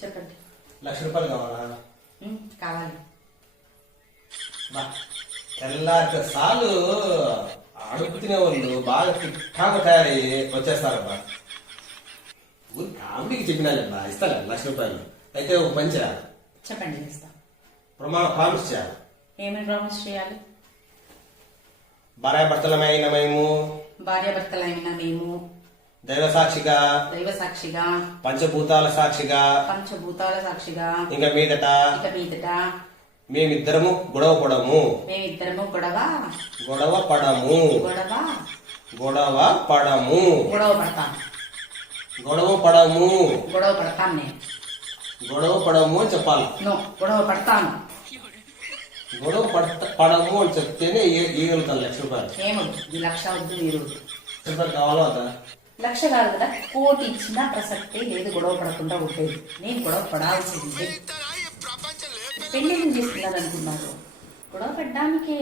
చెప్పండి. 1,00,000 రూపాయలు కావాలా? కావాలి. తెల్లారితే సార్లు అడుగుతున్న వాళ్ళు బాగా ఠాకు తయారయ్యి వచ్చేస్తారబ్బా. కామెడీకి చెప్పినా ఇస్తాను 1,00,000 రూపాయలు. అయితే ఒక పని చేయాలి. చెప్పండి, చేస్తా. ప్రామిస్ చేయాలి. ఏమని ప్రామిస్ చేయాలి? భార్యాభర్తలమైన మేము దైవ సాక్షిగా పంచభూతాల సాక్షిగా ఇంకా మీదట మేమిద్దరము గొడవ పడము అని చెప్పాలి. గొడవ పడము అని చెప్తేనే ఇవ్వగలుగుతాను 1,00,000 రూపాయలు. 1,00,000 వద్దు. మీరు 1,00,000 రూపాయలు కావాలో వద్దా? 1,00,000 కాదు కదా, 1,00,000 ఇచ్చినా ప్రసక్తే లేదు. గొడవ పడకుండా ఉండేది. నేను గొడవ పడాల్సిందే. పెళ్లి చేసుకున్నారు అనుకున్నారు. గొడవ పడ్డానికి